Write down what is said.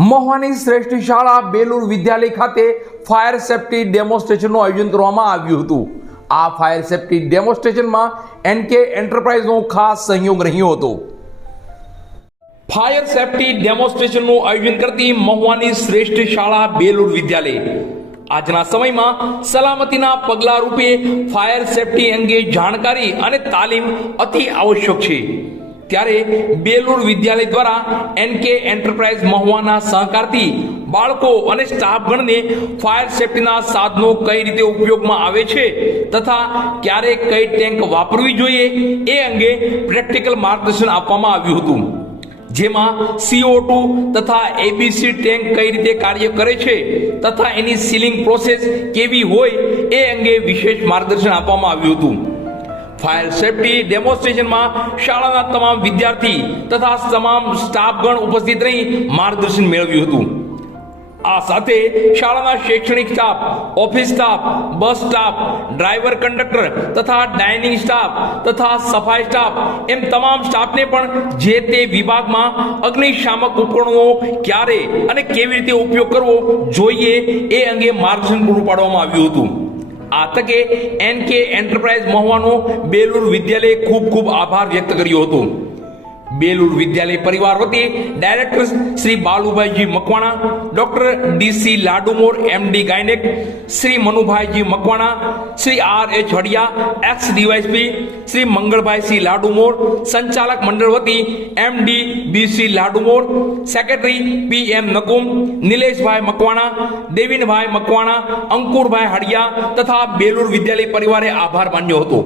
મહુવાની શ્રેષ્ઠ શાળા બેલુર વિદ્યાલય ખાતે ફાયર સેફટી ડેમોન્સ્ટ્રેશનનું આયોજન કરવામાં આવ્યું હતું। આ ફાયર સેફટી ડેમોન્સ્ટ્રેશનમાં એનકે એન્ટરપ્રાઇઝનો ખાસ સહયોગ રહ્યો હતો। ફાયર સેફટી ડેમોન્સ્ટ્રેશનનું આયોજન કરતી મહુવાની શ્રેષ્ઠ શાળા બેલુર વિદ્યાલય આજના સમયમાં સલામતીના પગલા રૂપે ફાયર સેફટી અંગે જાણકારી અને તાલીમ અતિ આવશ્યક છે। ત્યારે બેલુર વિદ્યાલય દ્વારા એનકે એન્ટરપ્રાઇઝ મહુવાના સહકારથી બાળકો અને સ્ટાફગણને ફાયર સેફટીના સાધનો કઈ રીતે ઉપયોગમાં આવે છે તથા ક્યારે કઈ ટેન્ક વાપરવી જોઈએ એ અંગે પ્રેક્ટિકલ માર્ગદર્શન આપવામાં આવ્યું હતું, જેમાં CO2 તથા ABC ટેન્ક કઈ રીતે કાર્ય કરે છે તથા એની સીલિંગ પ્રોસેસ કેવી હોય એ અંગે વિશેષ માર્ગદર્શન આપવામાં આવ્યું હતું। ફાયર સેફટી ડેમોન્સ્ટ્રેશનમાં શાળાના તમામ વિદ્યાર્થી તથા તમામ સ્ટાફગણ ઉપસ્થિત રહી માર્ગદર્શન મેળવ્યું હતું। આ સાથે શાળાના શૈક્ષણિક સ્ટાફ, ઓફિસ સ્ટાફ, બસ સ્ટાફ, ડ્રાઈવર કંડક્ટર તથા ડાઇનિંગ સ્ટાફ તથા સફાઈ સ્ટાફ એમ તમામ સ્ટાફને પણ જે તે વિભાગમાં અગ્નિશામક ઉપકરણો ક્યારે અને કેવી રીતે ઉપયોગ કરવો જોઈએ એ અંગે માર્ગદર્શન પૂરું પાડવામાં આવ્યું હતું। આ તકે એનકે એન્ટરપ્રાઇઝ મહુવાનો બેલુર વિદ્યાલયે ખૂબ આભાર વ્યક્ત કર્યો હતો। બેલુર વિદ્યાલય પરિવાર વતી director Shri Balubhaiji Makwana, doctor DC Ladumor MD gynaec, Shri Manubhaiji Makwana, Shri RH Hadiya ex DYSP, Shri Mangalbhaisinh Ladumor, સંચાલક મંડળ વતી MD BC Ladumor, secretary PM Nakum, Nileshbhai Makwana, Devinbhai Makwana, Ankurbhai Hadiya તથા બેલુર વિદ્યાલય પરિવારે આભાર માન્યો હતો।